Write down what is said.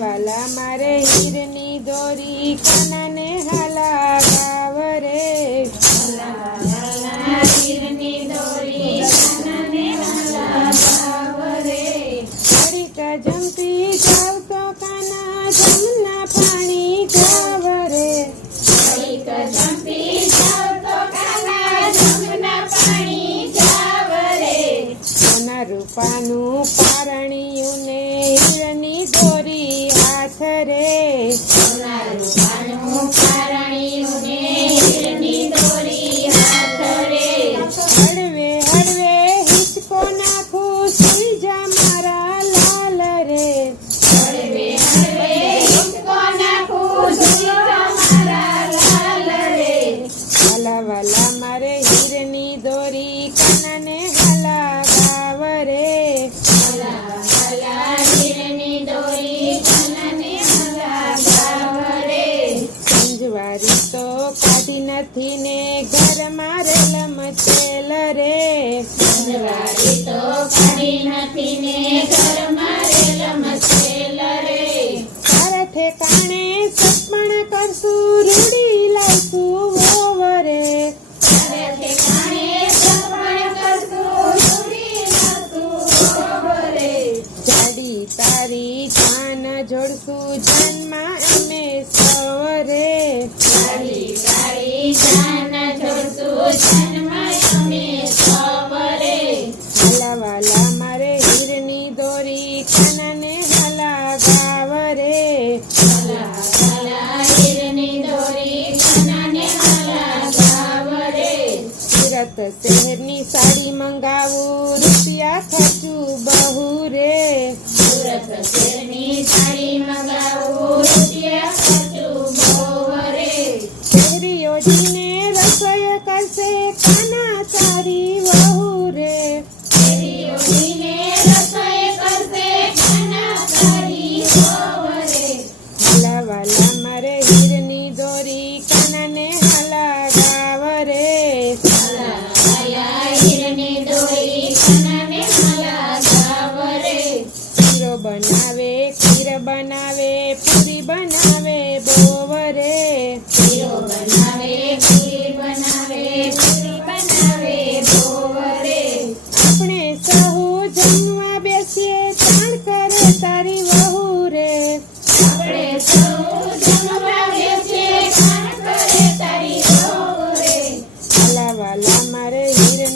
વાલા મારે હીરની દોરી કાનાને Hey. સંજવારી તો કાઢી નથી ને ઘરમાં રેલમ ચેલ રે. તારા ઠેકાણે સપણ કરશું રૂડી લાવશું ઓવરે જાડી તારી જાન જોડશું જન્મા દોરી કાનાને હાલા ગાવ રે સુરત શહેરની સાડી મંગાવું, રૂપિયા ખર્ચું બહુ રે શહેરીઓ જીને રસોઈ કરશે, કાના તારી બનાવે ખીર બનાવે પૂરી બનાવે બોવરે આપણે સહુ જમવા બેસીએ તાણ કરે તારી વહુ રે વાલા મારે હીરની